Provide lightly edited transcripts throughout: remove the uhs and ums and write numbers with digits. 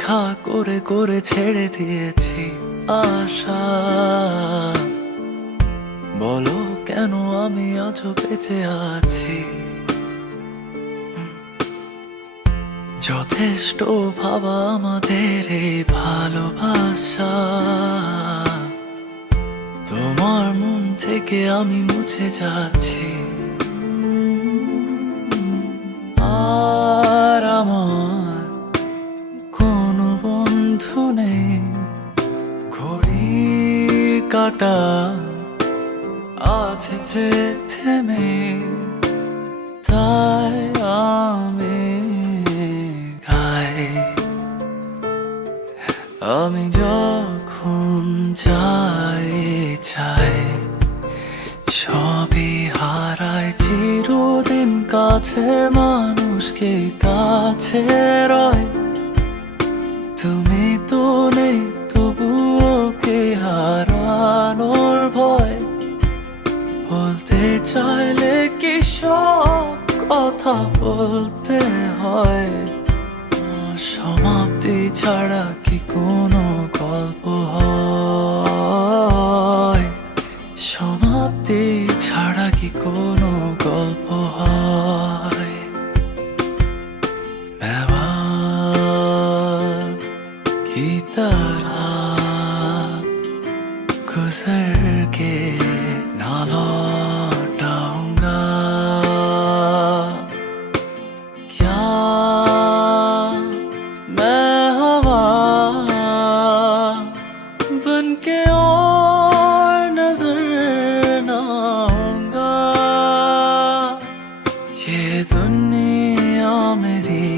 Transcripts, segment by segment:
অপেক্ষা করে করে ছেড়ে দিয়েছি আশা। বলো কেন আমি আজও বেঁচে আছি। যথেষ্ট ভাবা আমাদের এই ভালোবাসা, তোমার মন থেকে আমি মুছে যাচ্ছি। আর আমার কোনো বন্ধু নেই, ঘড়ির কাঁটা আছে যে থেমে, তাই আমি গাই। আমি যখন যাই চাই সবই হারায় চিরদিন, কাছের মানুষকে কাছে রয়। তুমি তো নেই তবুও কে হারানোর ভয়। বলতে চাইলে কি সব কথা বলতে হয়? সমাপ্তি ছাড়া কি কোনো গল্প হয়? সমাপ্তি ছাড়া কি কোনো গল্প হয়? की तरह गुजर के ना लौटाऊंगा। क्या मैं हवा बन के और नजर न आऊंगा? ये दुनिया मेरी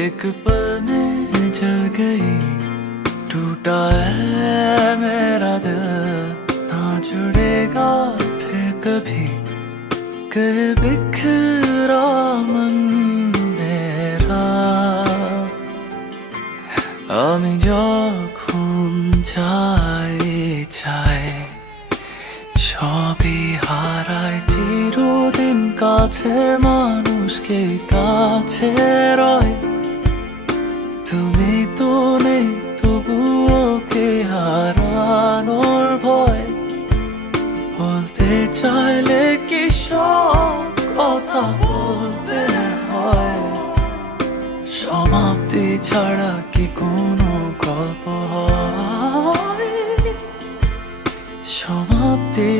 एक पल में जल गई, टूटा है मेरा दिल, ना जुड़ेगा फिर कभी। कहे बिखरा मन मेरा, আমি যখন যাই চাই সবই হারায় চিরদিন, কাছের মানুষকে কাছে রয়। তুমি তো নেই তবুও কে হারানোর ভয়। বলতে চাইলে কি সব কথা বলতে হয়? সমাপ্তি ছাড়া কি কোনো গল্প হয়? সমাপ্তি